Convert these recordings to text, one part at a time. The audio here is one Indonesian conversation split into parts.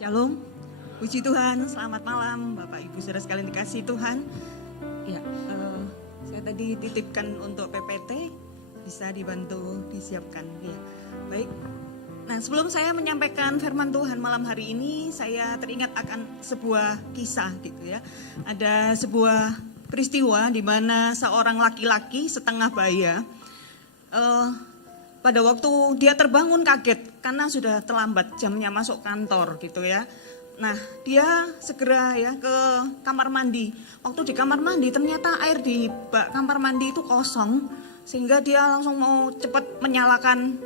Shalom, puji Tuhan, selamat malam Bapak Ibu Saudara sekalian dikasihi Tuhan. Ya, saya tadi titipkan untuk PPT, bisa dibantu disiapkan. Ya, baik. Nah, sebelum saya menyampaikan firman Tuhan malam hari ini, saya teringat akan sebuah kisah gitu ya. Ada sebuah peristiwa di mana seorang laki-laki setengah baya, pada waktu dia terbangun kaget karena sudah terlambat jamnya masuk kantor gitu ya. Nah, dia segera ya ke kamar mandi. Waktu di kamar mandi ternyata air di bak kamar mandi itu kosong, sehingga dia langsung mau cepat menyalakan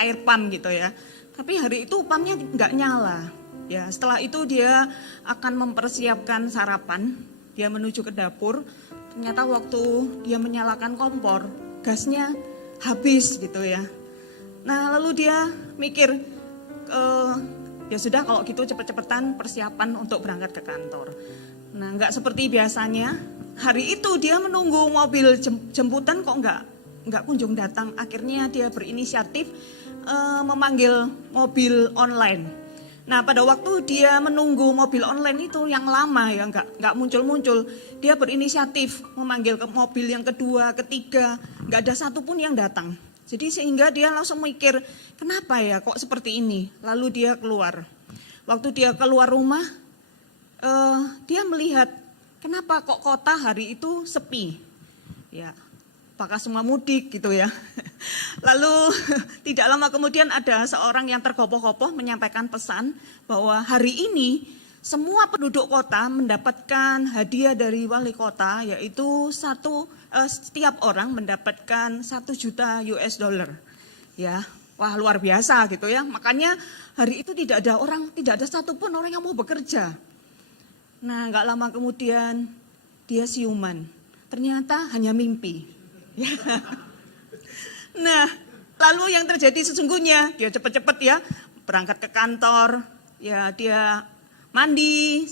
air pam gitu ya. Tapi hari itu pamnya nggak nyala. Ya, setelah itu dia akan mempersiapkan sarapan. Dia menuju ke dapur. Ternyata waktu dia menyalakan kompor, gasnya habis gitu ya. Nah, lalu dia mikir, ya sudah kalau gitu cepet-cepetan persiapan untuk berangkat ke kantor. Nah, nggak seperti biasanya. Hari itu dia menunggu mobil jemputan kok nggak kunjung datang. Akhirnya dia berinisiatif memanggil mobil online. Nah, pada waktu dia menunggu mobil online itu yang lama ya nggak muncul-muncul, dia berinisiatif memanggil ke mobil yang kedua, ketiga, nggak ada satupun yang datang. Jadi sehingga dia langsung mikir, kenapa ya kok seperti ini? Lalu dia keluar. Waktu dia keluar rumah, dia melihat kenapa kok kota hari itu sepi. Ya, apakah semua mudik gitu ya. Lalu tidak lama kemudian ada seorang yang tergopoh-gopoh menyampaikan pesan bahwa hari ini semua penduduk kota mendapatkan hadiah dari wali kota, yaitu setiap orang mendapatkan 1 juta US dollar. Ya, wah luar biasa gitu ya. Makanya hari itu tidak ada satupun orang yang mau bekerja. Nah, nggak lama kemudian dia siuman. Ternyata hanya mimpi. Ya. Nah, lalu yang terjadi sesungguhnya, dia cepat-cepat ya berangkat ke kantor, ya dia mandi,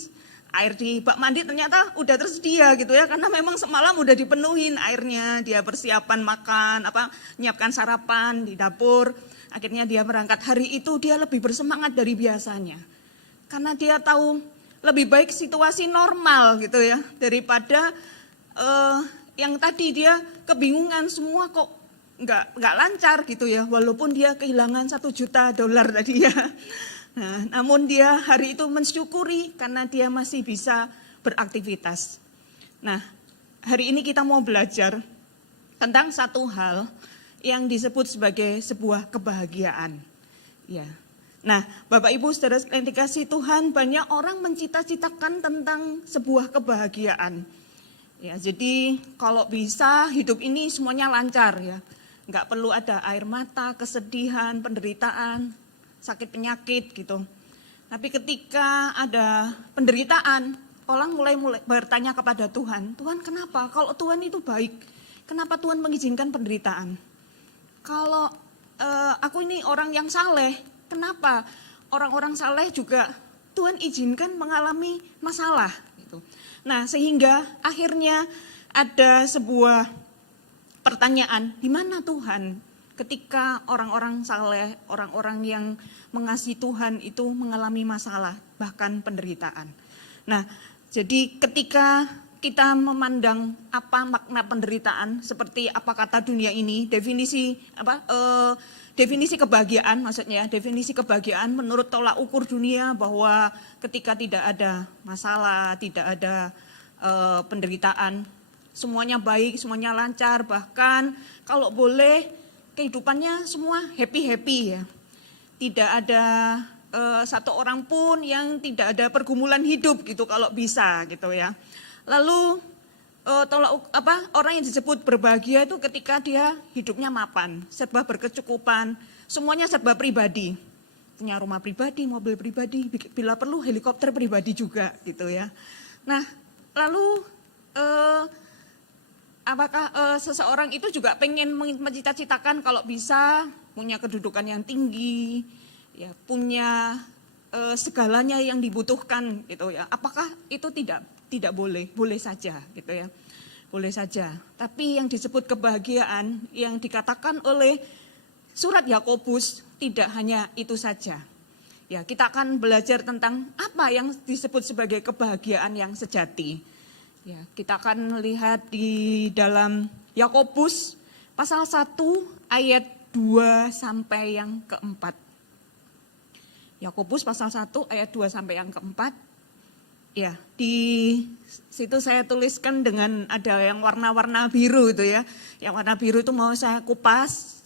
air di bak mandi ternyata udah tersedia gitu ya, karena memang semalam udah dipenuhin airnya, dia persiapan makan, nyiapkan sarapan di dapur. Akhirnya dia berangkat. Hari itu dia lebih bersemangat dari biasanya, karena dia tahu lebih baik situasi normal gitu ya, daripada yang tadi dia kebingungan semua kok nggak lancar gitu ya, walaupun dia kehilangan 1 juta dolar tadi ya. Nah, namun dia hari itu mensyukuri karena dia masih bisa beraktivitas. Nah, hari ini kita mau belajar tentang satu hal yang disebut sebagai sebuah kebahagiaan. Ya. Nah, Bapak Ibu Saudara sekalian dikasihi Tuhan, banyak orang mencita-citakan tentang sebuah kebahagiaan. Ya, jadi kalau bisa hidup ini semuanya lancar ya. Nggak perlu ada air mata, kesedihan, penderitaan, sakit penyakit gitu. Tapi ketika ada penderitaan, orang mulai bertanya kepada Tuhan, Tuhan kenapa? Kalau Tuhan itu baik, kenapa Tuhan mengizinkan penderitaan? Kalau aku ini orang yang saleh, kenapa orang-orang saleh juga Tuhan izinkan mengalami masalah? Gitu. Nah, sehingga akhirnya ada sebuah pertanyaan, di mana Tuhan ketika orang-orang saleh, orang-orang yang mengasihi Tuhan itu mengalami masalah, bahkan penderitaan. Nah, jadi ketika kita memandang apa makna penderitaan, seperti apa kata dunia ini, definisi kebahagiaan maksudnya, definisi kebahagiaan menurut tolak ukur dunia bahwa ketika tidak ada masalah, tidak ada penderitaan, semuanya baik, semuanya lancar, bahkan kalau boleh kehidupannya semua happy-happy ya. Tidak ada satu orang pun yang tidak ada pergumulan hidup gitu kalau bisa gitu ya. Lalu orang yang disebut berbahagia itu ketika dia hidupnya mapan, serba berkecukupan, semuanya serba pribadi. Punya rumah pribadi, mobil pribadi, bila perlu helikopter pribadi juga gitu ya. Nah, lalu apakah seseorang itu juga pengen mencita-citakan kalau bisa punya kedudukan yang tinggi, ya punya segalanya yang dibutuhkan gitu ya? Apakah itu tidak boleh? Boleh saja gitu ya, boleh saja. Tapi yang disebut kebahagiaan yang dikatakan oleh surat Yakobus tidak hanya itu saja. Ya, kita akan belajar tentang apa yang disebut sebagai kebahagiaan yang sejati. Ya, kita akan lihat di dalam Yakobus pasal 1 ayat 2 sampai yang keempat. Yakobus pasal 1 ayat 2 sampai yang keempat. Ya, di situ saya tuliskan dengan ada yang warna-warna biru itu ya. Yang warna biru itu mau saya kupas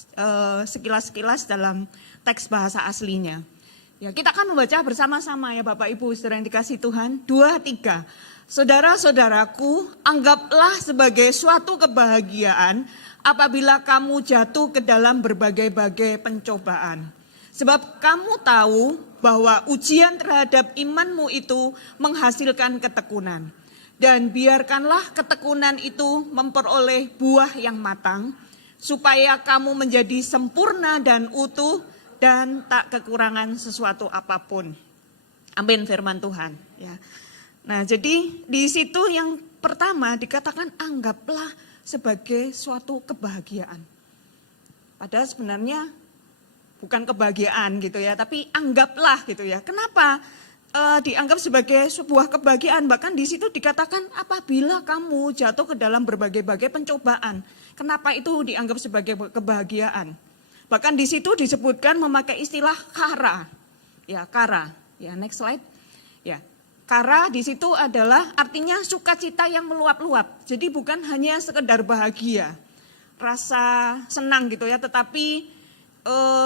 sekilas-sekilas dalam teks bahasa aslinya. Ya, kita akan membaca bersama-sama ya Bapak Ibu Saudara yang dikasihi Tuhan. 2, 3. Saudara-saudaraku, anggaplah sebagai suatu kebahagiaan apabila kamu jatuh ke dalam berbagai-bagai pencobaan. Sebab kamu tahu bahwa ujian terhadap imanmu itu menghasilkan ketekunan. Dan biarkanlah ketekunan itu memperoleh buah yang matang, supaya kamu menjadi sempurna dan utuh dan tak kekurangan sesuatu apapun. Amin firman Tuhan. Ya. Nah, jadi di situ yang pertama dikatakan anggaplah sebagai suatu kebahagiaan. Padahal sebenarnya bukan kebahagiaan gitu ya, tapi anggaplah gitu ya. Kenapa dianggap sebagai sebuah kebahagiaan? Bahkan di situ dikatakan apabila kamu jatuh ke dalam berbagai-bagai pencobaan. Kenapa itu dianggap sebagai kebahagiaan? Bahkan di situ disebutkan memakai istilah kara. Ya, kara. Ya, next slide. Ya. Kara di situ adalah artinya sukacita yang meluap-luap. Jadi bukan hanya sekedar bahagia, rasa senang gitu ya, tetapi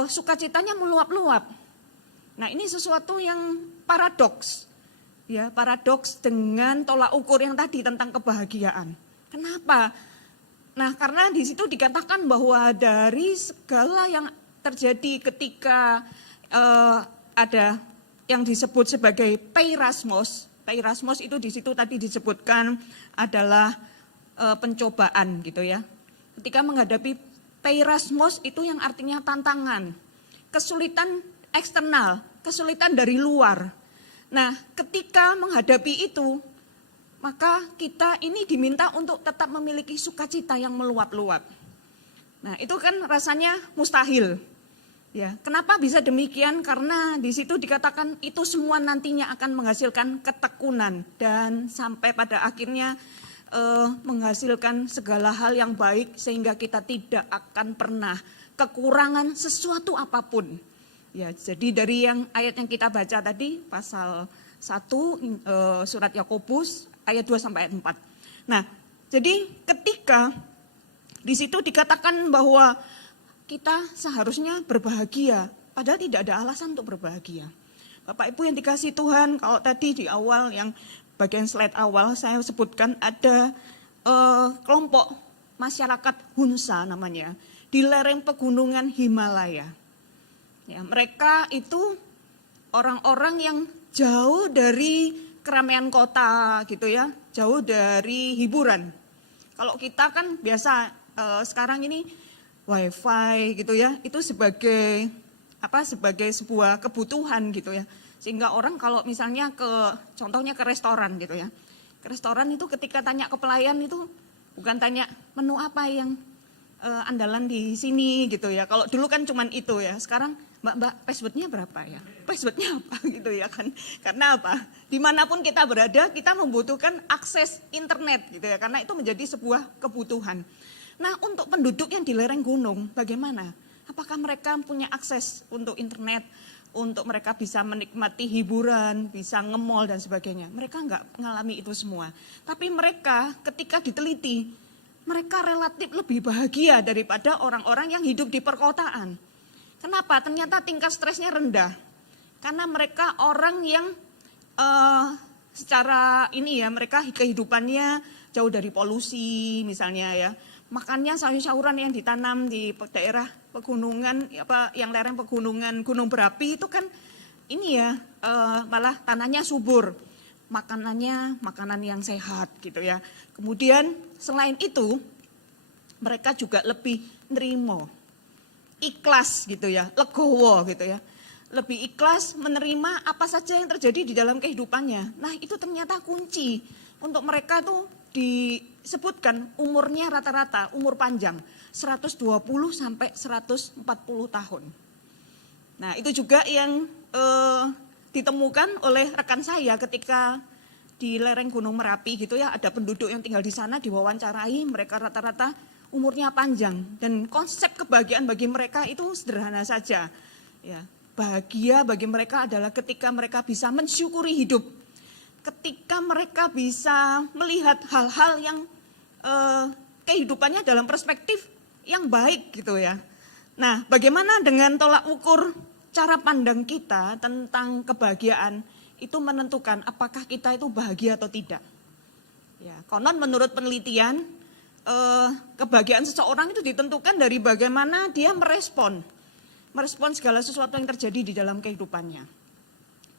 sukacitanya meluap-luap. Nah, ini sesuatu yang paradoks. Ya, paradoks dengan tolak ukur yang tadi tentang kebahagiaan. Kenapa? Nah, karena di situ dikatakan bahwa dari segala yang terjadi ketika ada yang disebut sebagai peirasmos. Peirasmos itu di situ tadi disebutkan adalah pencobaan gitu ya. Ketika menghadapi peirasmos itu yang artinya tantangan, kesulitan eksternal, kesulitan dari luar. Nah, ketika menghadapi itu, maka kita ini diminta untuk tetap memiliki sukacita yang meluap-luap. Nah, itu kan rasanya mustahil. Ya, kenapa bisa demikian? Karena di situ dikatakan itu semua nantinya akan menghasilkan ketekunan dan sampai pada akhirnya menghasilkan segala hal yang baik sehingga kita tidak akan pernah kekurangan sesuatu apapun. Ya, jadi dari yang ayat yang kita baca tadi pasal 1 surat Yakobus ayat 2 sampai ayat 4. Nah, jadi ketika di situ dikatakan bahwa kita seharusnya berbahagia, padahal tidak ada alasan untuk berbahagia. Bapak Ibu yang dikasihi Tuhan, kalau tadi di awal yang bagian slide awal saya sebutkan ada kelompok masyarakat Hunza namanya di lereng pegunungan Himalaya. Ya, mereka itu orang-orang yang jauh dari keramaian kota gitu ya, jauh dari hiburan. Kalau kita kan biasa sekarang ini wifi gitu ya, itu sebagai sebagai sebuah kebutuhan gitu ya. Sehingga orang kalau misalnya contohnya ke restoran gitu ya. Ke restoran itu ketika tanya ke pelayan itu bukan tanya menu apa yang andalan di sini gitu ya. Kalau dulu kan cuman itu ya. Sekarang Mbak passwordnya berapa ya? Passwordnya apa gitu ya kan. Karena apa? Dimanapun kita berada kita membutuhkan akses internet gitu ya. Karena itu menjadi sebuah kebutuhan. Nah, untuk penduduk yang di lereng gunung bagaimana? Apakah mereka punya akses untuk internet? Untuk mereka bisa menikmati hiburan, bisa nge-mall dan sebagainya. Mereka enggak mengalami itu semua. Tapi mereka ketika diteliti, mereka relatif lebih bahagia daripada orang-orang yang hidup di perkotaan. Kenapa? Ternyata tingkat stresnya rendah. Karena mereka orang yang secara ini ya, mereka kehidupannya jauh dari polusi misalnya ya. Makannya sayur-sayuran yang ditanam di daerah pegunungan, yang lereng pegunungan gunung berapi itu kan ini ya malah tanahnya subur, makanannya makanan yang sehat gitu ya. Kemudian selain itu mereka juga lebih nerimo, ikhlas gitu ya, legowo gitu ya. Lebih ikhlas menerima apa saja yang terjadi di dalam kehidupannya. Nah, itu ternyata kunci untuk mereka tuh disebutkan umurnya rata-rata umur panjang 120 sampai 140 tahun. Nah, itu juga yang ditemukan oleh rekan saya ketika di lereng Gunung Merapi gitu ya, ada penduduk yang tinggal di sana diwawancarai, mereka rata-rata umurnya panjang dan konsep kebahagiaan bagi mereka itu sederhana saja. Ya, bahagia bagi mereka adalah ketika mereka bisa mensyukuri hidup, ketika mereka bisa melihat hal-hal yang kehidupannya dalam perspektif yang baik gitu ya. Nah, bagaimana dengan tolak ukur cara pandang kita tentang kebahagiaan itu menentukan apakah kita itu bahagia atau tidak. Ya, konon menurut penelitian kebahagiaan seseorang itu ditentukan dari bagaimana dia merespon segala sesuatu yang terjadi di dalam kehidupannya.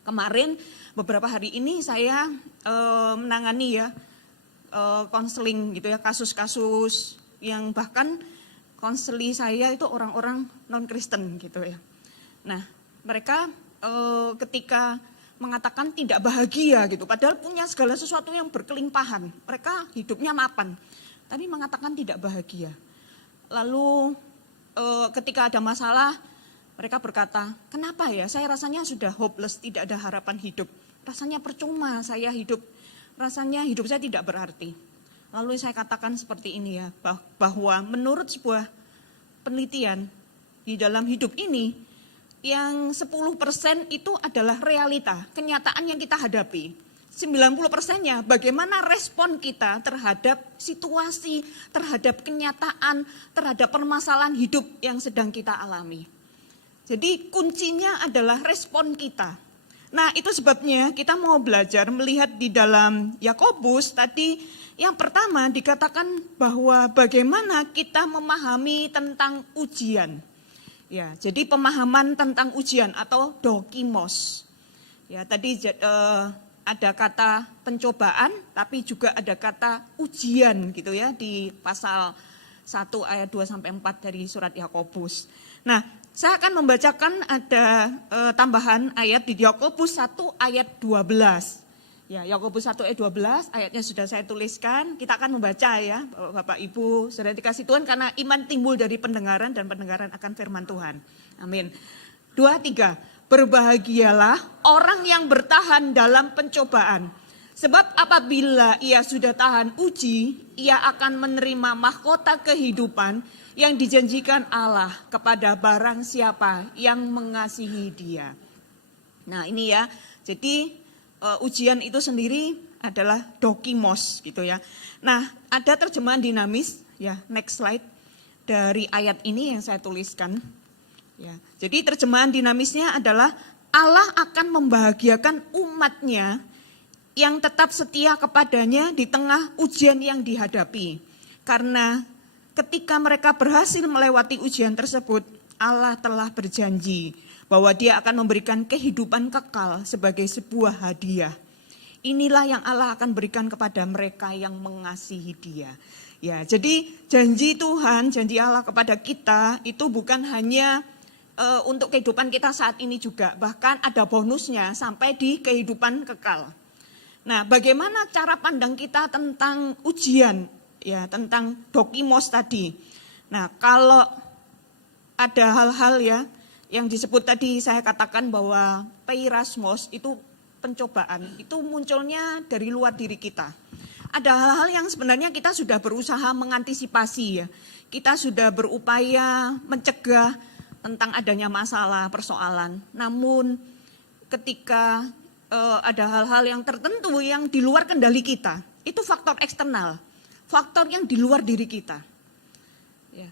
Kemarin beberapa hari ini saya menangani ya konseling gitu ya, kasus-kasus yang bahkan konseli saya itu orang-orang non-Kristen gitu ya. Nah, mereka ketika mengatakan tidak bahagia gitu, padahal punya segala sesuatu yang berkelimpahan. Mereka hidupnya mapan, tapi mengatakan tidak bahagia. Lalu ketika ada masalah, mereka berkata, kenapa ya saya rasanya sudah hopeless, tidak ada harapan hidup. Rasanya percuma saya hidup, rasanya hidup saya tidak berarti. Lalu saya katakan seperti ini ya, bahwa menurut sebuah penelitian di dalam hidup ini, yang 10% itu adalah realita, kenyataan yang kita hadapi. 90%-nya bagaimana respon kita terhadap situasi, terhadap kenyataan, terhadap permasalahan hidup yang sedang kita alami. Jadi kuncinya adalah respon kita. Nah, itu sebabnya kita mau belajar melihat di dalam Yakobus tadi yang pertama dikatakan bahwa bagaimana kita memahami tentang ujian. Ya, jadi pemahaman tentang ujian atau dokimos. Ya, tadi ada kata pencobaan, tapi juga ada kata ujian gitu ya di pasal 1 ayat 2 sampai 4 dari surat Yakobus. Nah, saya akan membacakan ada tambahan ayat di Yakobus 1 ayat 12. Ya, Yakobus 1 ayat 12, ayatnya sudah saya tuliskan. Kita akan membaca ya, Bapak Ibu, saudara dikasih Tuhan, karena iman timbul dari pendengaran dan pendengaran akan firman Tuhan. Amin. 2, 3, berbahagialah orang yang bertahan dalam pencobaan. Sebab apabila ia sudah tahan uji, ia akan menerima mahkota kehidupan yang dijanjikan Allah kepada barang siapa yang mengasihi dia. Nah ini ya, jadi ujian itu sendiri adalah dokimos gitu ya. Nah, ada terjemahan dinamis ya, next slide dari ayat ini yang saya tuliskan. Ya, jadi terjemahan dinamisnya adalah Allah akan membahagiakan umatnya yang tetap setia kepadanya di tengah ujian yang dihadapi. Karena ketika mereka berhasil melewati ujian tersebut, Allah telah berjanji bahwa dia akan memberikan kehidupan kekal sebagai sebuah hadiah. Inilah yang Allah akan berikan kepada mereka yang mengasihi dia. Ya, jadi janji Tuhan, janji Allah kepada kita itu bukan hanya untuk kehidupan kita saat ini juga, bahkan ada bonusnya sampai di kehidupan kekal. Nah, bagaimana cara pandang kita tentang ujian, ya, tentang dokimos tadi. Nah, kalau ada hal-hal ya, yang disebut tadi saya katakan bahwa peirasmos itu pencobaan, itu munculnya dari luar diri kita. Ada hal-hal yang sebenarnya kita sudah berusaha mengantisipasi ya. Kita sudah berupaya mencegah tentang adanya masalah, persoalan. Namun ketika ada hal-hal yang tertentu yang di luar kendali kita, itu faktor eksternal, faktor yang di luar diri kita. Ya.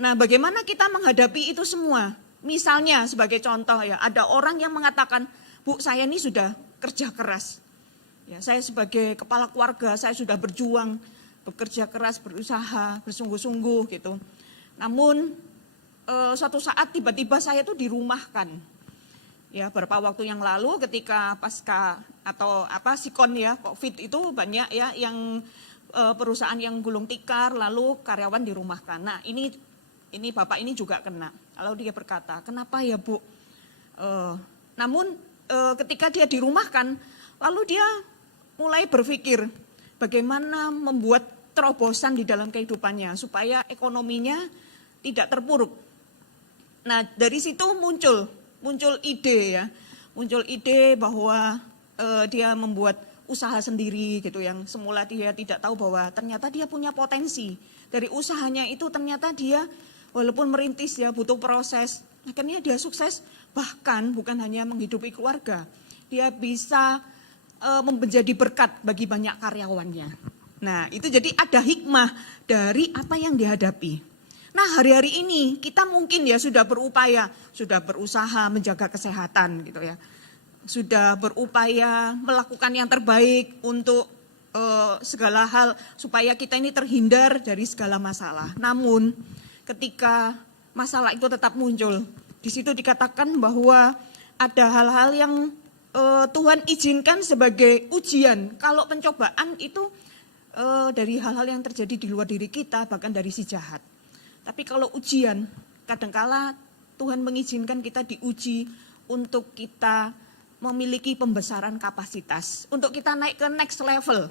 Nah, bagaimana kita menghadapi itu semua? Misalnya sebagai contoh ya, ada orang yang mengatakan, Bu, saya ini sudah kerja keras. Ya, saya sebagai kepala keluarga, saya sudah berjuang, bekerja keras, berusaha, bersungguh-sungguh gitu. Namun suatu saat tiba-tiba saya tuh dirumahkan. Ya, beberapa waktu yang lalu ketika pasca atau sikon ya, COVID itu banyak ya yang perusahaan yang gulung tikar lalu karyawan dirumahkan. Nah, ini Bapak ini juga kena. Lalu dia berkata, kenapa ya Bu? Namun ketika dia dirumahkan, lalu dia mulai berpikir bagaimana membuat terobosan di dalam kehidupannya supaya ekonominya tidak terpuruk. Nah, dari situ muncul muncul ide ya, muncul ide bahwa dia membuat usaha sendiri gitu, yang semula dia tidak tahu bahwa ternyata dia punya potensi. Dari usahanya itu ternyata dia walaupun merintis ya butuh proses, akhirnya dia sukses, bahkan bukan hanya menghidupi keluarga, dia bisa menjadi berkat bagi banyak karyawannya. Nah itu jadi ada hikmah dari apa yang dihadapi. Nah hari-hari ini kita mungkin ya sudah berupaya, sudah berusaha menjaga kesehatan gitu ya. Sudah berupaya melakukan yang terbaik untuk segala hal supaya kita ini terhindar dari segala masalah. Namun ketika masalah itu tetap muncul, di situ dikatakan bahwa ada hal-hal yang Tuhan izinkan sebagai ujian. Kalau pencobaan itu dari hal-hal yang terjadi di luar diri kita, bahkan dari si jahat. Tapi kalau ujian, kadangkala Tuhan mengizinkan kita diuji untuk kita memiliki pembesaran kapasitas, untuk kita naik ke next level.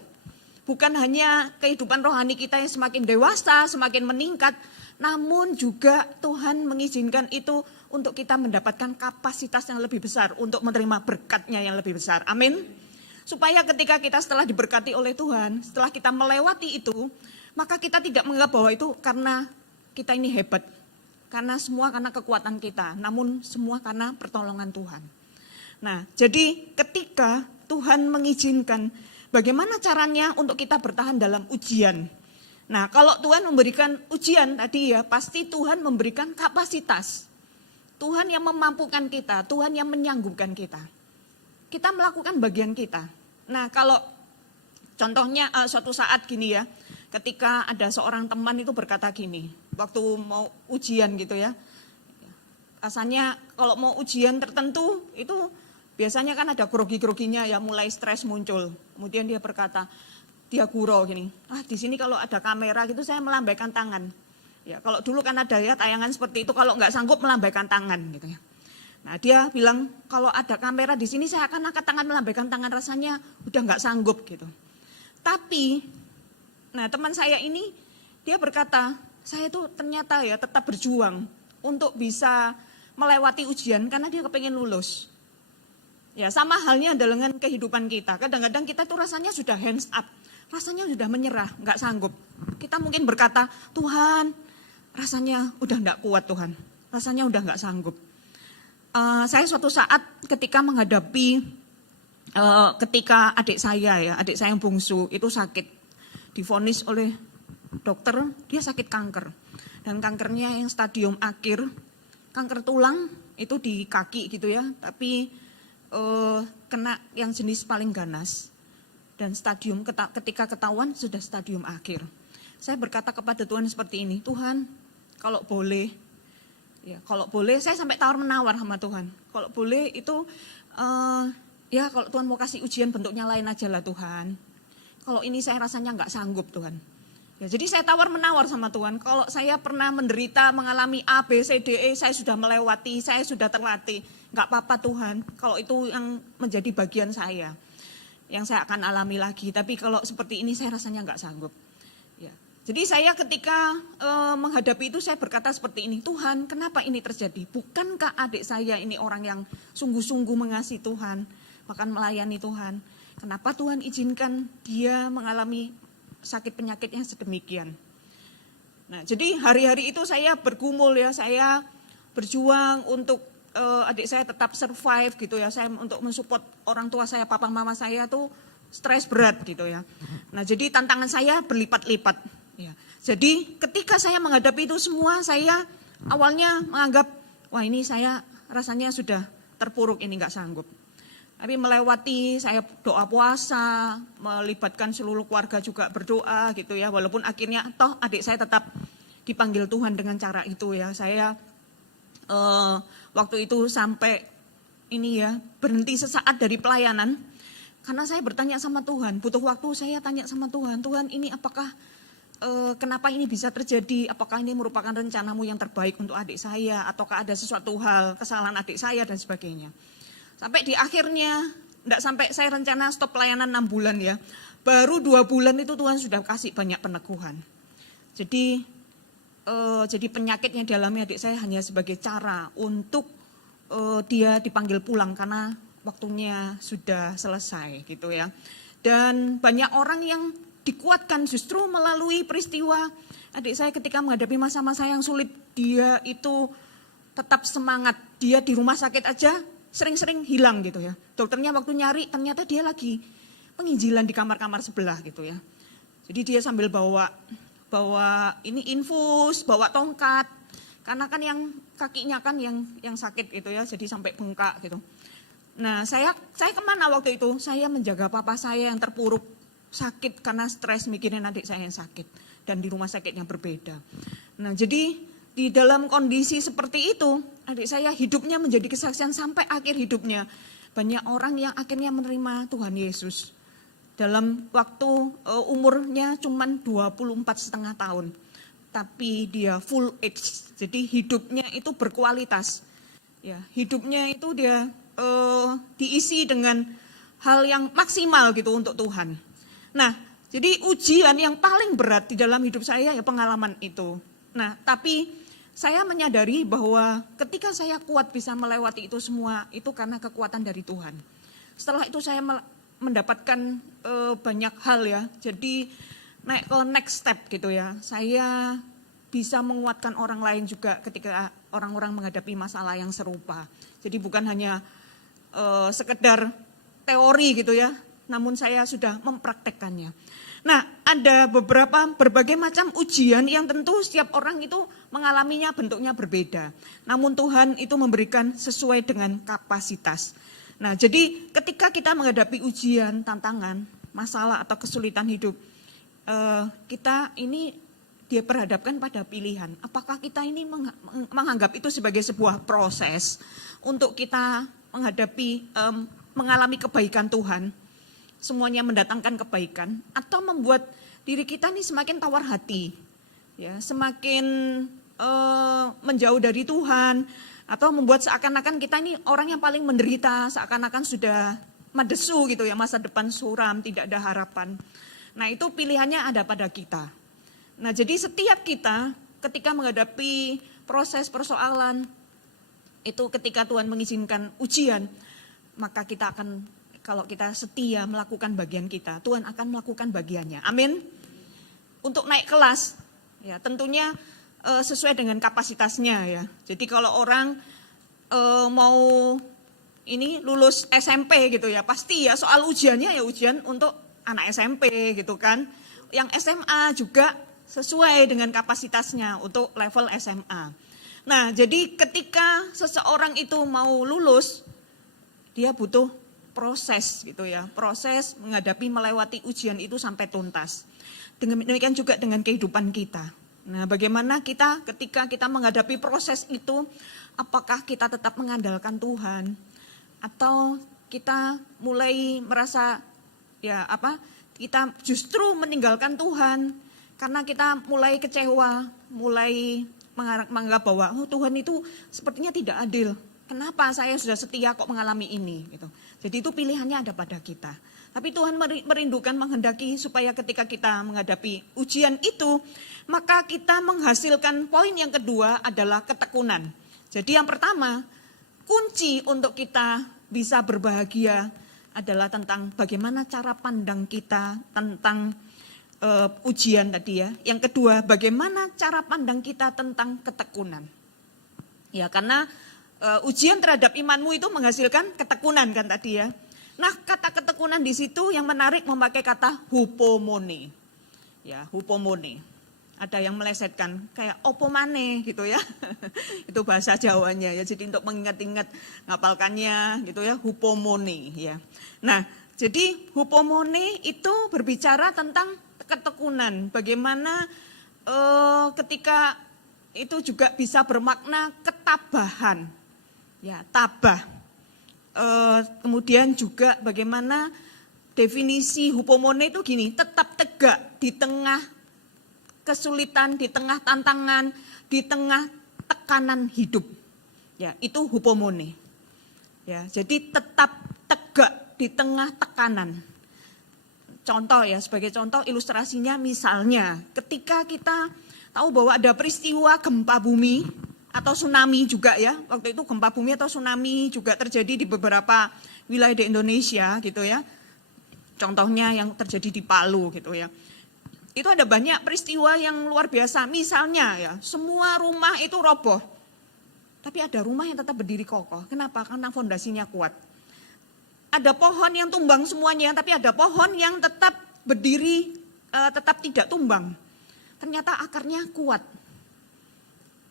Bukan hanya kehidupan rohani kita yang semakin dewasa, semakin meningkat, namun juga Tuhan mengizinkan itu untuk kita mendapatkan kapasitas yang lebih besar, untuk menerima berkatnya yang lebih besar. Amin. Supaya ketika kita setelah diberkati oleh Tuhan, setelah kita melewati itu, maka kita tidak menganggap bahwa itu karena kita ini hebat, karena semua karena kekuatan kita, namun semua karena pertolongan Tuhan. Nah, jadi ketika Tuhan mengizinkan, bagaimana caranya untuk kita bertahan dalam ujian? Nah, kalau Tuhan memberikan ujian tadi ya, pasti Tuhan memberikan kapasitas. Tuhan yang memampukan kita, Tuhan yang menyanggupkan kita. Kita melakukan bagian kita. Nah, kalau contohnya suatu saat gini ya, ketika ada seorang teman itu berkata gini, waktu mau ujian gitu ya, rasanya kalau mau ujian tertentu itu biasanya kan ada grogi-groginya ya, mulai stres muncul. Kemudian dia berkata, dia gurau gini, di sini kalau ada kamera gitu saya melambaikan tangan. Ya kalau dulu kan ada ya tayangan seperti itu, kalau nggak sanggup melambaikan tangan gitu ya. Nah dia bilang kalau ada kamera di sini saya akan angkat tangan melambaikan tangan, rasanya udah nggak sanggup gitu. Tapi, nah teman saya ini dia berkata, saya itu ternyata ya tetap berjuang untuk bisa melewati ujian karena dia kepengen lulus. Ya sama halnya dengan kehidupan kita. Kadang-kadang kita tuh rasanya sudah hands up, rasanya sudah menyerah, nggak sanggup. Kita mungkin berkata, Tuhan rasanya udah nggak kuat Tuhan, rasanya udah nggak sanggup. Saya suatu saat ketika menghadapi, ketika adik saya yang bungsu itu sakit, divonis oleh dokter dia sakit kanker, dan kankernya yang stadium akhir, kanker tulang itu di kaki gitu ya, tapi kena yang jenis paling ganas, dan stadium ketika ketahuan sudah stadium akhir. Saya berkata kepada Tuhan seperti ini, Tuhan kalau boleh, ya kalau boleh saya sampai tawar-menawar sama Tuhan, kalau boleh itu ya kalau Tuhan mau kasih ujian bentuknya lain aja lah Tuhan, kalau ini saya rasanya nggak sanggup Tuhan. Ya, jadi saya tawar-menawar sama Tuhan, kalau saya pernah menderita, mengalami A, B, C, D, E, saya sudah melewati, saya sudah terlatih. Enggak apa-apa Tuhan, kalau itu yang menjadi bagian saya, yang saya akan alami lagi. Tapi kalau seperti ini saya rasanya enggak sanggup. Ya. Jadi saya ketika menghadapi itu saya berkata seperti ini, Tuhan kenapa ini terjadi? Bukankah adik saya ini orang yang sungguh-sungguh mengasihi Tuhan, bahkan melayani Tuhan? Kenapa Tuhan izinkan dia mengalami sakit penyakit yang sedemikian? Nah, jadi hari-hari itu saya bergumul ya, saya berjuang untuk adik saya tetap survive gitu ya. Saya untuk mensupport orang tua saya, papa mama saya tuh stres berat gitu ya. Nah, jadi tantangan saya berlipat-lipat ya. Jadi ketika saya menghadapi itu semua, saya awalnya menganggap wah ini saya rasanya sudah terpuruk, ini enggak sanggup. Tapi melewati saya doa puasa, melibatkan seluruh keluarga juga berdoa gitu ya. Walaupun akhirnya toh adik saya tetap dipanggil Tuhan dengan cara itu ya. Saya waktu itu sampai ini ya berhenti sesaat dari pelayanan. Karena saya bertanya sama Tuhan, butuh waktu saya tanya sama Tuhan, Tuhan ini apakah kenapa ini bisa terjadi? Apakah ini merupakan rencanamu yang terbaik untuk adik saya? Ataukah ada sesuatu hal, kesalahan adik saya dan sebagainya. Sampai di akhirnya, enggak sampai saya rencana stop pelayanan 6 bulan ya. Baru 2 bulan itu Tuhan sudah kasih banyak peneguhan. Jadi penyakit yang dialami adik saya hanya sebagai cara untuk dia dipanggil pulang karena waktunya sudah selesai gitu ya. Dan banyak orang yang dikuatkan justru melalui peristiwa adik saya ketika menghadapi masa-masa yang sulit, dia itu tetap semangat. Dia di rumah sakit aja sering-sering hilang gitu ya. Dokternya waktu nyari ternyata dia lagi penginjilan di kamar-kamar sebelah gitu ya. Jadi dia sambil bawa ini infus, bawa tongkat. Karena kan yang kakinya kan yang sakit gitu ya, jadi sampai bengkak gitu. Nah, saya kemana waktu itu? Saya menjaga papa saya yang terpuruk sakit karena stres mikirin adik saya yang sakit dan di rumah sakitnya berbeda. Nah, jadi di dalam kondisi seperti itu, adik saya hidupnya menjadi kesaksian sampai akhir hidupnya. Banyak orang yang akhirnya menerima Tuhan Yesus. Dalam waktu umurnya cuma 24,5 tahun. Tapi dia full age. Jadi hidupnya itu berkualitas. Ya, hidupnya itu dia diisi dengan hal yang maksimal gitu untuk Tuhan. Nah, jadi ujian yang paling berat di dalam hidup saya ya pengalaman itu. Nah, tapi saya menyadari bahwa ketika saya kuat bisa melewati itu semua, itu karena kekuatan dari Tuhan. Setelah itu saya mendapatkan banyak hal ya, jadi naik ke next step gitu ya. Saya bisa menguatkan orang lain juga ketika orang-orang menghadapi masalah yang serupa. Jadi bukan hanya sekedar teori gitu ya, namun saya sudah mempraktekkannya. Nah, ada berbagai macam ujian yang tentu setiap orang itu mengalaminya bentuknya berbeda. Namun Tuhan itu memberikan sesuai dengan kapasitas. Nah, jadi ketika kita menghadapi ujian, tantangan, masalah atau kesulitan hidup, kita ini dia perhadapkan pada pilihan. Apakah kita ini menganggap itu sebagai sebuah proses untuk kita mengalami kebaikan Tuhan, semuanya mendatangkan kebaikan, atau membuat diri kita ini semakin tawar hati, ya, semakin menjauh dari Tuhan, atau membuat seakan-akan kita ini orang yang paling menderita, seakan-akan sudah madesu gitu ya, masa depan suram, tidak ada harapan. Nah, itu pilihannya ada pada kita. Nah, jadi setiap kita ketika menghadapi proses persoalan, itu ketika Tuhan mengizinkan ujian, maka kita akan, kalau kita setia melakukan bagian kita, Tuhan akan melakukan bagiannya. Amin. Untuk naik kelas, ya tentunya sesuai dengan kapasitasnya ya. Jadi kalau orang mau ini lulus SMP gitu ya, pasti ya soal ujiannya ya ujian untuk anak SMP gitu kan. Yang SMA juga sesuai dengan kapasitasnya untuk level SMA. Nah, jadi ketika seseorang itu mau lulus, dia butuh proses gitu ya, proses menghadapi melewati ujian itu sampai tuntas. Demikian juga dengan kehidupan kita. Nah, bagaimana kita ketika kita menghadapi proses itu, apakah kita tetap mengandalkan Tuhan atau kita mulai merasa kita justru meninggalkan Tuhan karena kita mulai kecewa, mulai menganggap bahwa Tuhan itu sepertinya tidak adil. Kenapa saya sudah setia kok mengalami ini gitu. Jadi itu pilihannya ada pada kita. Tapi Tuhan merindukan, menghendaki supaya ketika kita menghadapi ujian itu, maka kita menghasilkan poin yang kedua adalah ketekunan. Jadi yang pertama, kunci untuk kita bisa berbahagia adalah tentang bagaimana cara pandang kita tentang ujian tadi ya. Yang kedua, bagaimana cara pandang kita tentang ketekunan. Ya, karena ujian terhadap imanmu itu menghasilkan ketekunan kan tadi ya. Nah, kata ketekunan di situ yang menarik memakai kata hupomone. Ya, hupomone. Ada yang melesetkan kayak opomane gitu ya. Itu bahasa Jawanya ya. Jadi untuk mengingat-ingat ngapalkannya gitu ya, hupomone ya. Nah, jadi hupomone itu berbicara tentang ketekunan. Bagaimana ketika itu juga bisa bermakna ketabahan. Ya, tabah. Kemudian juga bagaimana definisi hupomone itu gini, tetap tegak di tengah kesulitan, di tengah tantangan, di tengah tekanan hidup. Ya, itu hupomone. Ya, jadi tetap tegak di tengah tekanan. Contoh ya, sebagai contoh ilustrasinya misalnya ketika kita tahu bahwa ada peristiwa gempa bumi, atau tsunami juga ya. Waktu itu gempa bumi atau tsunami juga terjadi di beberapa wilayah di Indonesia gitu ya. Contohnya yang terjadi di Palu gitu ya. Itu ada banyak peristiwa yang luar biasa. Misalnya ya, semua rumah itu roboh. Tapi ada rumah yang tetap berdiri kokoh. Kenapa? Karena fondasinya kuat. Ada pohon yang tumbang semuanya, tapi ada pohon yang tetap berdiri, tetap tidak tumbang. Ternyata akarnya kuat.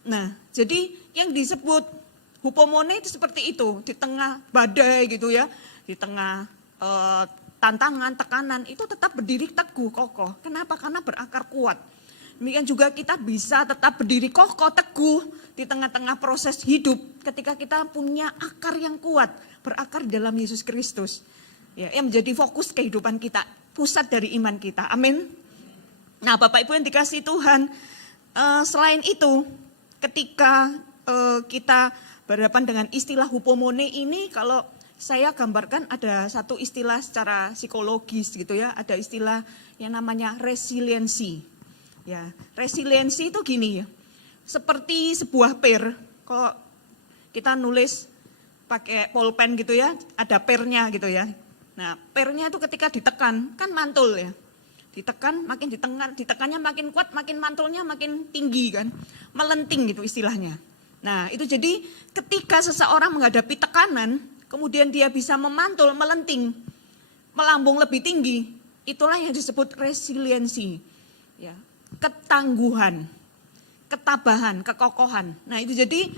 Nah, jadi yang disebut hupomone itu seperti itu, di tengah badai gitu ya, di tengah tantangan, tekanan, itu tetap berdiri teguh, kokoh. Kenapa? Karena berakar kuat. Demikian juga kita bisa tetap berdiri kokoh, teguh di tengah-tengah proses hidup ketika kita punya akar yang kuat, berakar dalam Yesus Kristus. Ya, yang menjadi fokus kehidupan kita, pusat dari iman kita. Amin. Nah, Bapak Ibu yang dikasihi Tuhan, selain itu, ketika kita berhadapan dengan istilah hupomone ini, kalau saya gambarkan ada satu istilah secara psikologis gitu ya, ada istilah yang namanya resiliensi. Ya, resiliensi itu gini ya, seperti sebuah per, kalau kita nulis pakai pulpen gitu ya, ada pernya gitu ya. Nah, pernya itu ketika ditekan kan mantul ya. Ditekan, makin ditekannya makin kuat, makin mantulnya makin tinggi kan. Melenting gitu istilahnya. Nah, itu jadi ketika seseorang menghadapi tekanan, kemudian dia bisa memantul, melenting, melambung lebih tinggi, itulah yang disebut resiliensi. Ya, ketangguhan, ketabahan, kekokohan. Nah, itu jadi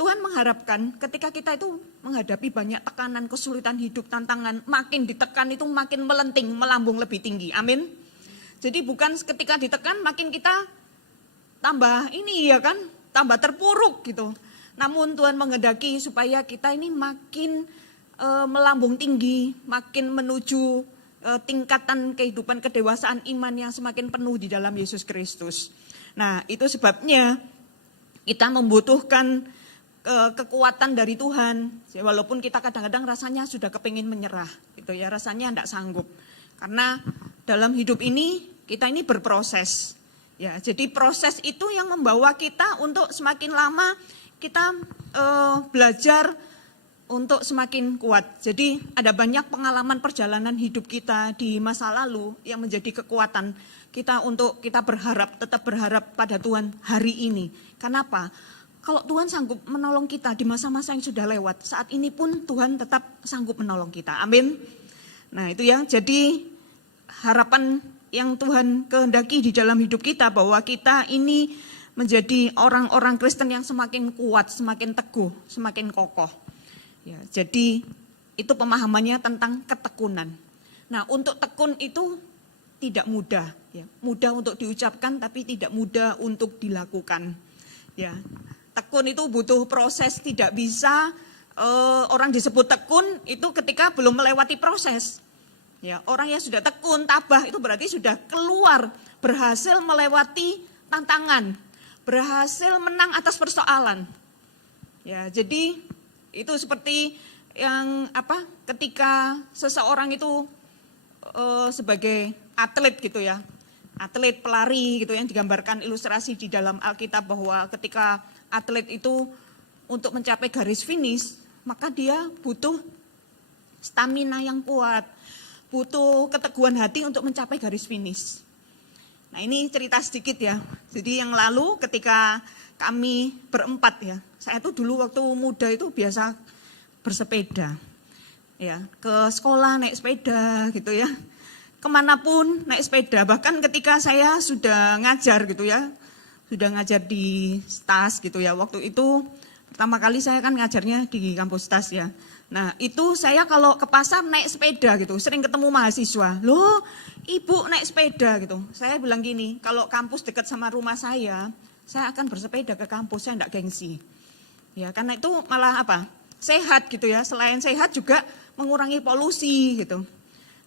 Tuhan mengharapkan ketika kita itu menghadapi banyak tekanan, kesulitan hidup, tantangan, makin ditekan itu makin melenting, melambung lebih tinggi. Amin. Jadi bukan ketika ditekan makin kita tambah ini ya kan, tambah terpuruk gitu. Namun Tuhan menghendaki supaya kita ini makin melambung tinggi, makin menuju tingkatan kehidupan kedewasaan iman yang semakin penuh di dalam Yesus Kristus. Nah, itu sebabnya kita membutuhkan kekuatan dari Tuhan, walaupun kita kadang-kadang rasanya sudah kepingin menyerah, gitu ya, rasanya tidak sanggup. Karena dalam hidup ini kita ini berproses, ya. Jadi proses itu yang membawa kita untuk semakin lama kita belajar untuk semakin kuat. Jadi ada banyak pengalaman perjalanan hidup kita di masa lalu yang menjadi kekuatan kita untuk kita berharap, tetap berharap pada Tuhan hari ini. Kenapa? Kalau Tuhan sanggup menolong kita di masa-masa yang sudah lewat, saat ini pun Tuhan tetap sanggup menolong kita. Amin. Nah, itu yang jadi harapan yang Tuhan kehendaki di dalam hidup kita, bahwa kita ini menjadi orang-orang Kristen yang semakin kuat, semakin teguh, semakin kokoh. Ya, jadi itu pemahamannya tentang ketekunan. Nah, untuk tekun itu tidak mudah, ya. Mudah untuk diucapkan tapi tidak mudah untuk dilakukan. Ya, tekun itu butuh proses, tidak bisa orang disebut tekun itu ketika belum melewati proses. Ya, orang yang sudah tekun, tabah itu berarti sudah keluar, berhasil melewati tantangan, berhasil menang atas persoalan. Ya, jadi itu seperti yang ketika seseorang itu sebagai atlet gitu ya, atlet pelari gitu yang digambarkan ilustrasi di dalam Alkitab, bahwa ketika atlet itu untuk mencapai garis finish, maka dia butuh stamina yang kuat, butuh keteguhan hati untuk mencapai garis finish. Nah, ini cerita sedikit ya. Jadi yang lalu ketika kami berempat ya, saya tuh dulu waktu muda itu biasa bersepeda, ya, ke sekolah naik sepeda gitu ya, kemanapun naik sepeda. Bahkan ketika saya sudah ngajar gitu ya, sudah ngajar di STAS gitu ya, waktu itu pertama kali saya kan ngajarnya di kampus STAS ya. Nah, itu saya kalau ke pasar naik sepeda gitu, sering ketemu mahasiswa, loh ibu naik sepeda gitu. Saya bilang gini, kalau kampus dekat sama rumah saya akan bersepeda ke kampus, saya enggak gengsi. Ya, karena itu malah sehat gitu ya, selain sehat juga mengurangi polusi gitu.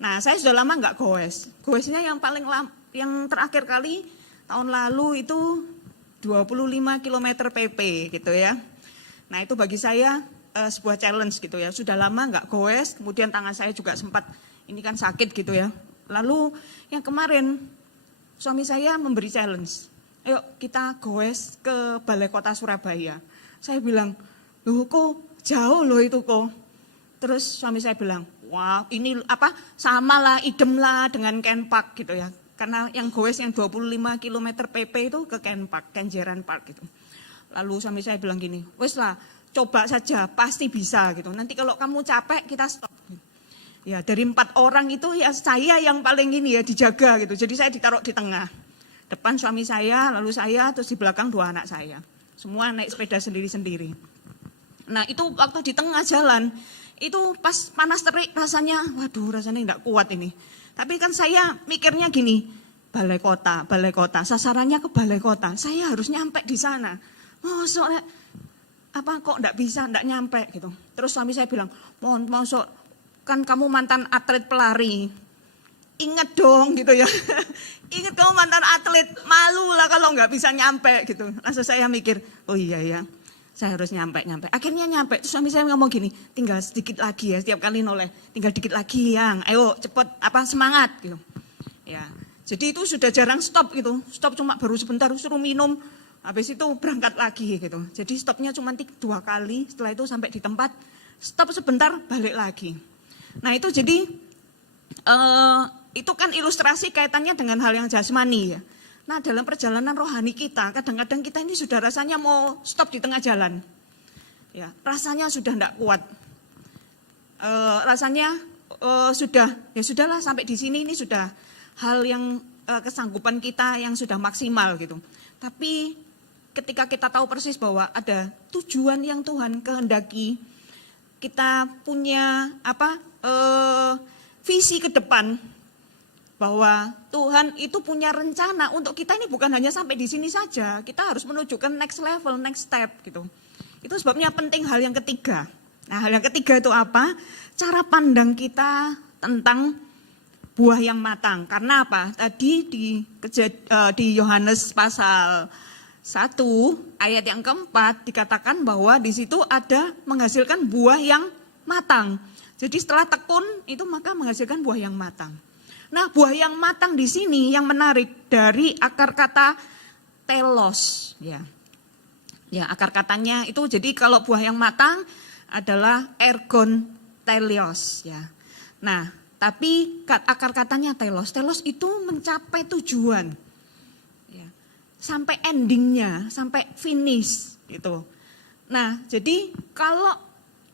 Nah, saya sudah lama enggak goes. Goesnya yang paling yang terakhir kali tahun lalu itu 25 km PP gitu ya. Nah, itu bagi saya sebuah challenge gitu ya. Sudah lama enggak goes, kemudian tangan saya juga sempat ini kan sakit gitu ya. Lalu yang kemarin suami saya memberi challenge. ayo kita goes ke Balai Kota Surabaya. Saya bilang, loh kok jauh loh itu kok. Terus suami saya bilang, wah ini apa samalah idem lah dengan Ken Park gitu ya. Karena yang goes yang 25 km PP itu ke Ken Park, Kenjeran Park gitu. Lalu suami saya bilang gini, wes lah coba saja pasti bisa gitu. Nanti kalau kamu capek kita stop. Ya dari 4 orang itu ya saya yang paling ini ya dijaga gitu. Jadi saya ditaruh di tengah. Depan suami saya, lalu saya, terus di belakang 2 anak saya. Semua naik sepeda sendiri-sendiri. Nah itu waktu di tengah jalan, itu pas panas terik rasanya, waduh rasanya enggak kuat ini. Tapi kan saya mikirnya gini, balai kota, sasarannya ke balai kota. Saya harus nyampe di sana. Oh soalnya apa kok enggak bisa, enggak nyampe gitu. Terus suami saya bilang, mohon kan kamu mantan atlet pelari, ingat dong gitu ya. Ingat kamu mantan atlet, malu lah kalau nggak bisa nyampe gitu. Langsung saya mikir, oh iya ya, saya harus nyampe. Akhirnya nyampe, terus suami saya ngomong gini, tinggal sedikit lagi ya, setiap kali noleh, tinggal dikit lagi yang, ayo cepet, semangat gitu. Ya, jadi itu sudah jarang stop gitu, stop cuma baru sebentar, suruh minum, habis itu berangkat lagi gitu. Jadi stopnya cuma 2 kali, setelah itu sampai di tempat, stop sebentar, balik lagi. Nah itu jadi itu kan ilustrasi kaitannya dengan hal yang jasmani ya. Nah dalam perjalanan rohani kita, kadang-kadang kita ini sudah rasanya mau stop di tengah jalan. Ya, rasanya sudah tidak kuat. Rasanya sudah, ya sudahlah sampai di sini ini sudah hal yang kesanggupan kita yang sudah maksimal gitu. Tapi ketika kita tahu persis bahwa ada tujuan yang Tuhan kehendaki, kita punya visi ke depan bahwa Tuhan itu punya rencana untuk kita ini bukan hanya sampai di sini saja, kita harus menuju ke next level, next step gitu. Itu sebabnya penting hal yang ketiga. Nah, hal yang ketiga itu apa? Cara pandang kita tentang buah yang matang. Karena apa? Tadi di Yohanes pasal 1 ayat yang keempat dikatakan bahwa di situ ada menghasilkan buah yang matang. Jadi setelah tekun itu maka menghasilkan buah yang matang. Nah buah yang matang di sini yang menarik dari akar kata telos. Ya akar katanya itu jadi kalau buah yang matang adalah ergon telios. Ya. Nah tapi akar katanya telos. Telos itu mencapai tujuan. Ya. Sampai endingnya, sampai finish gitu. Nah jadi kalau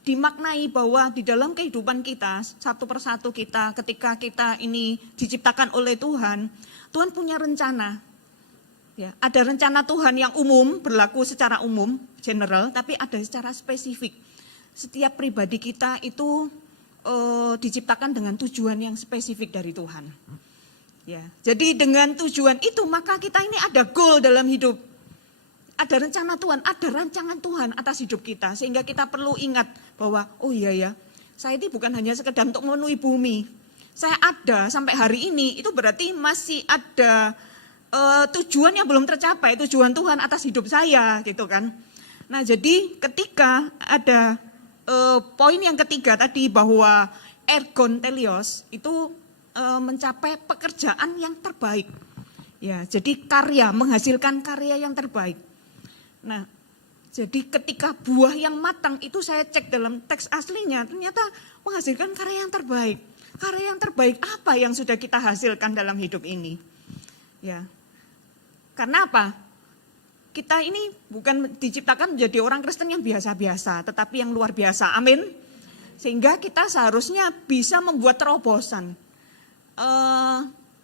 dimaknai bahwa di dalam kehidupan kita, satu persatu kita, ketika kita ini diciptakan oleh Tuhan, Tuhan punya rencana. Ya, ada rencana Tuhan yang umum, berlaku secara umum, general, tapi ada secara spesifik. Setiap pribadi kita itu diciptakan dengan tujuan yang spesifik dari Tuhan. Ya, jadi dengan tujuan itu maka kita ini ada goal dalam hidup. Ada rencana Tuhan, ada rancangan Tuhan atas hidup kita. Sehingga kita perlu ingat bahwa, oh iya ya, saya ini bukan hanya sekedar untuk memenuhi bumi. Saya ada sampai hari ini, itu berarti masih ada tujuan yang belum tercapai, tujuan Tuhan atas hidup saya gitu kan. Nah jadi ketika ada poin yang ketiga tadi bahwa ergon telios itu mencapai pekerjaan yang terbaik. Ya, jadi karya, menghasilkan karya yang terbaik. Nah, jadi ketika buah yang matang itu saya cek dalam teks aslinya, ternyata menghasilkan karya yang terbaik. Karya yang terbaik apa yang sudah kita hasilkan dalam hidup ini? Ya, karena apa? Kita ini bukan diciptakan menjadi orang Kristen yang biasa-biasa, tetapi yang luar biasa. Amin. Sehingga kita seharusnya bisa membuat terobosan.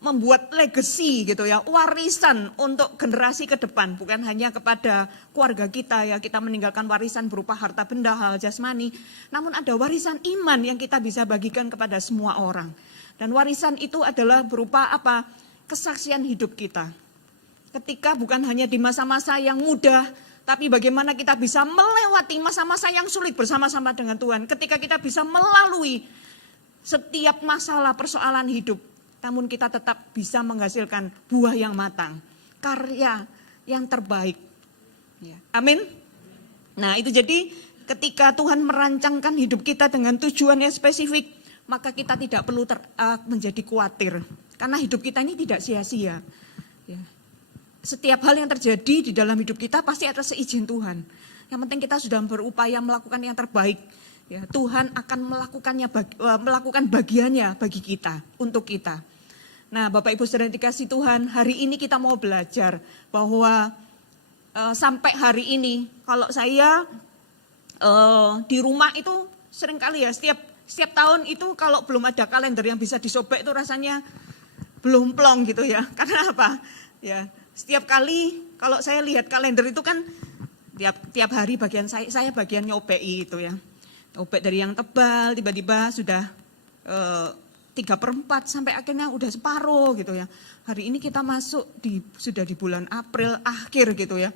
Membuat legacy gitu ya, warisan untuk generasi ke depan, bukan hanya kepada keluarga kita ya, kita meninggalkan warisan berupa harta benda, hal jasmani, namun ada warisan iman yang kita bisa bagikan kepada semua orang. Dan warisan itu adalah berupa apa? Kesaksian hidup kita. Ketika bukan hanya di masa-masa yang mudah, tapi bagaimana kita bisa melewati masa-masa yang sulit bersama-sama dengan Tuhan. Ketika kita bisa melalui setiap masalah persoalan hidup, namun kita tetap bisa menghasilkan buah yang matang, karya yang terbaik. Ya. Amin. Nah itu jadi ketika Tuhan merancangkan hidup kita dengan tujuan yang spesifik, maka kita tidak perlu menjadi khawatir. Karena hidup kita ini tidak sia-sia. Ya. setiap hal yang terjadi di dalam hidup kita pasti atas seizin Tuhan. Yang penting kita sudah berupaya melakukan yang terbaik. Ya, Tuhan akan melakukan bagiannya bagi kita, untuk kita. Nah, Bapak Ibu Saudara yang dikasihi Tuhan, hari ini kita mau belajar bahwa sampai hari ini, kalau saya di rumah itu seringkali ya, setiap tahun itu kalau belum ada kalender yang bisa disobek itu rasanya belum plong gitu ya. Karena apa? Ya, setiap kali kalau saya lihat kalender itu kan tiap hari bagian saya bagian nyobeki itu ya. Nyobek dari yang tebal tiba-tiba sudah 3/4 sampai akhirnya udah separuh gitu ya. Hari ini kita masuk sudah di bulan April akhir gitu ya.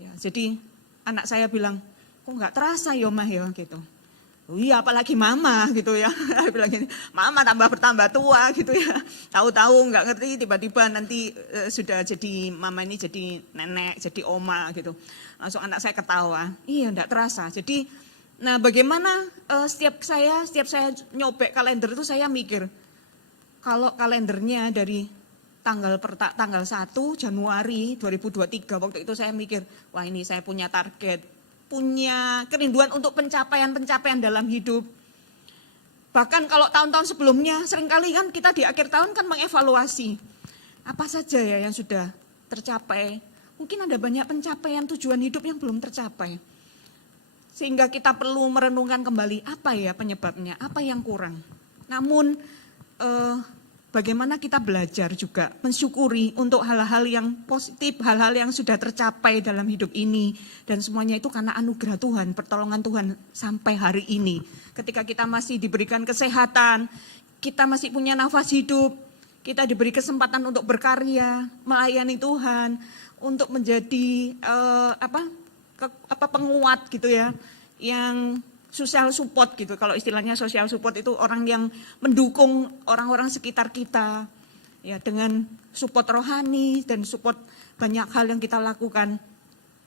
Ya, jadi anak saya bilang, kok nggak terasa ya Mah ya gitu. Oh iya, apalagi mama gitu ya. Bilang gini, mama bertambah tua gitu ya. Tahu-tahu nggak ngerti, tiba-tiba nanti sudah jadi mama ini jadi nenek, jadi oma gitu. Langsung anak saya ketawa. Iya, nggak terasa. Jadi, nah bagaimana setiap saya nyobek kalender itu saya mikir, kalau kalendernya dari tanggal 1 Januari 2023 waktu itu saya mikir, wah ini saya punya target, punya kerinduan untuk pencapaian dalam hidup. Bahkan kalau tahun-tahun sebelumnya seringkali kan kita di akhir tahun kan mengevaluasi apa saja ya yang sudah tercapai. Mungkin ada banyak pencapaian tujuan hidup yang belum tercapai. Sehingga kita perlu merenungkan kembali apa ya penyebabnya, apa yang kurang. Namun bagaimana kita belajar juga mensyukuri untuk hal-hal yang positif, hal-hal yang sudah tercapai dalam hidup ini. Dan semuanya itu karena anugerah Tuhan, pertolongan Tuhan sampai hari ini. Ketika kita masih diberikan kesehatan, kita masih punya nafas hidup, kita diberi kesempatan untuk berkarya, melayani Tuhan, untuk menjadi penguat gitu ya, yang social support gitu, kalau istilahnya social support itu orang yang mendukung orang-orang sekitar kita ya dengan support rohani dan support banyak hal yang kita lakukan.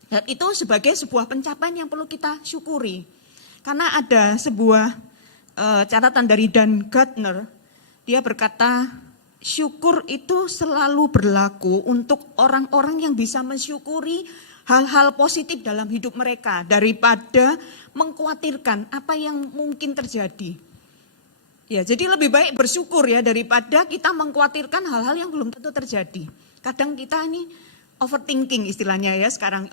Dan itu sebagai sebuah pencapaian yang perlu kita syukuri. Karena ada sebuah catatan dari Dan Gardner, dia berkata syukur itu selalu berlaku untuk orang-orang yang bisa mensyukuri hal-hal positif dalam hidup mereka daripada mengkhawatirkan apa yang mungkin terjadi. Ya, jadi lebih baik bersyukur ya daripada kita mengkhawatirkan hal-hal yang belum tentu terjadi. Kadang kita ini overthinking istilahnya ya sekarang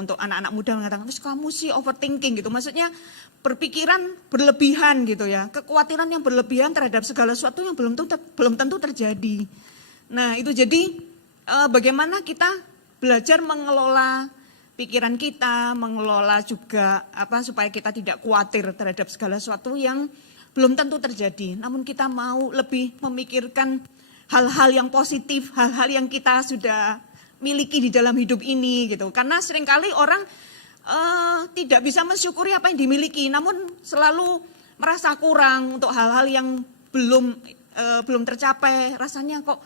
untuk anak-anak muda mengatakan, terus kamu sih overthinking gitu. Maksudnya berpikiran berlebihan gitu ya. Kekhawatiran yang berlebihan terhadap segala sesuatu yang belum tentu terjadi. Nah, itu jadi bagaimana kita belajar mengelola pikiran kita, mengelola juga supaya kita tidak khawatir terhadap segala sesuatu yang belum tentu terjadi. Namun kita mau lebih memikirkan hal-hal yang positif, hal-hal yang kita sudah miliki di dalam hidup ini gitu. Karena seringkali orang tidak bisa mensyukuri apa yang dimiliki, namun selalu merasa kurang untuk hal-hal yang belum tercapai. Rasanya kok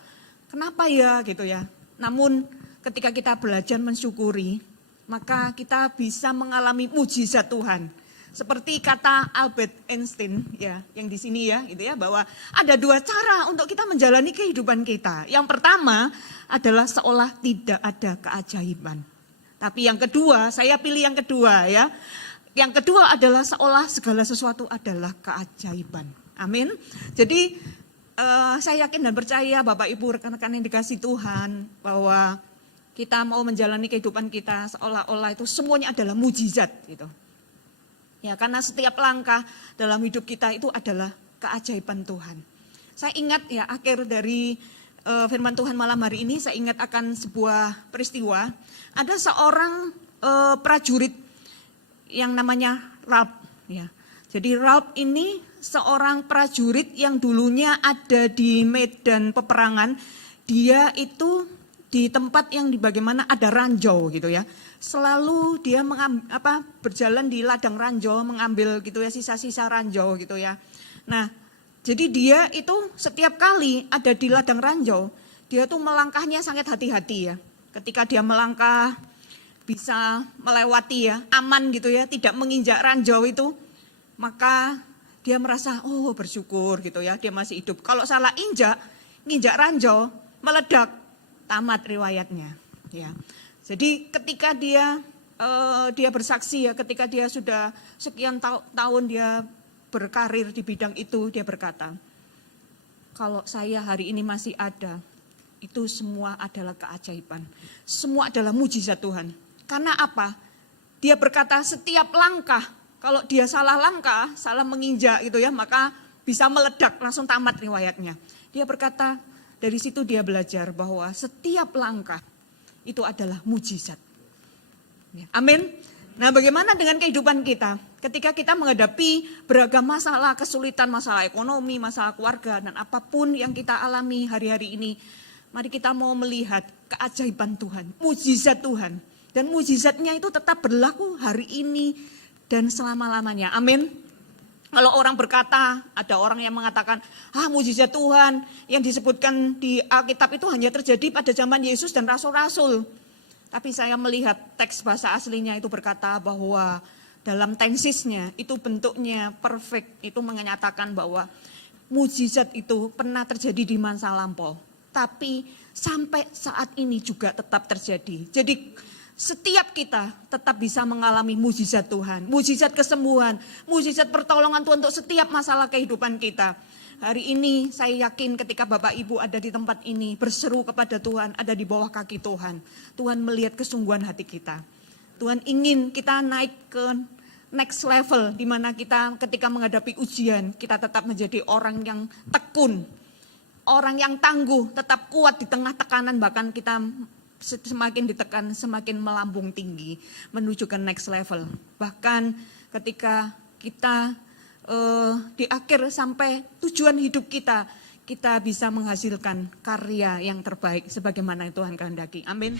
kenapa ya gitu ya. Namun ketika kita belajar mensyukuri, maka kita bisa mengalami mujizat Tuhan. Seperti kata Albert Einstein ya, yang di sini ya, gitu ya, bahwa ada dua cara untuk kita menjalani kehidupan kita. Yang pertama adalah seolah tidak ada keajaiban. Tapi yang kedua, saya pilih yang kedua ya. Yang kedua adalah seolah segala sesuatu adalah keajaiban. Amin. Jadi saya yakin dan percaya Bapak Ibu rekan-rekan yang dikasihi Tuhan bahwa kita mau menjalani kehidupan kita seolah-olah itu semuanya adalah mujizat gitu. Ya, karena setiap langkah dalam hidup kita itu adalah keajaiban Tuhan. Saya ingat ya akhir dari firman Tuhan malam hari ini, saya ingat akan sebuah peristiwa. Ada seorang prajurit yang namanya Ralph ya. Jadi Ralph ini seorang prajurit yang dulunya ada di medan peperangan. Dia itu di tempat yang bagaimana ada ranjau gitu ya. Selalu dia berjalan di ladang ranjau, mengambil gitu ya sisa-sisa ranjau gitu ya. Nah, jadi dia itu setiap kali ada di ladang ranjau, dia tuh melangkahnya sangat hati-hati ya. Ketika dia melangkah bisa melewati ya, aman gitu ya, tidak menginjak ranjau itu, maka dia merasa bersyukur gitu ya, dia masih hidup. Kalau salah nginjak ranjau meledak. tamat riwayatnya. Ya, jadi ketika dia bersaksi ya, ketika dia sudah sekian tahun dia berkarir di bidang itu, dia berkata, kalau saya hari ini masih ada, itu semua adalah keajaiban. Semua adalah mujizat Tuhan. Karena apa? Dia berkata setiap langkah, kalau dia salah langkah, salah menginjak gitu ya, maka bisa meledak, langsung tamat riwayatnya. Dia berkata, dari situ dia belajar bahwa setiap langkah itu adalah mujizat. Ya, amin. Nah, bagaimana dengan kehidupan kita? Ketika kita menghadapi beragam masalah, kesulitan, masalah ekonomi, masalah keluarga, dan apapun yang kita alami hari-hari ini, mari kita mau melihat keajaiban Tuhan, mujizat Tuhan. Dan mujizatnya itu tetap berlaku hari ini dan selama-lamanya. Amin. Kalau orang berkata, ada orang yang mengatakan, mujizat Tuhan yang disebutkan di Alkitab itu hanya terjadi pada zaman Yesus dan rasul-rasul. Tapi saya melihat teks bahasa aslinya itu berkata bahwa dalam tensisnya itu bentuknya perfect, itu menyatakan bahwa mujizat itu pernah terjadi di masa lampau. Tapi sampai saat ini juga tetap terjadi. Jadi setiap kita tetap bisa mengalami mujizat Tuhan, mujizat kesembuhan, mujizat pertolongan Tuhan untuk setiap masalah kehidupan kita. Hari ini saya yakin ketika Bapak Ibu ada di tempat ini berseru kepada Tuhan, ada di bawah kaki Tuhan. Tuhan melihat kesungguhan hati kita. Tuhan ingin kita naik ke next level di mana kita ketika menghadapi ujian, kita tetap menjadi orang yang tekun, orang yang tangguh, tetap kuat di tengah tekanan, bahkan kita semakin ditekan, semakin melambung tinggi menuju ke next level. Bahkan ketika kita di akhir sampai tujuan hidup kita bisa menghasilkan karya yang terbaik sebagaimana Tuhan kehendaki. Amin.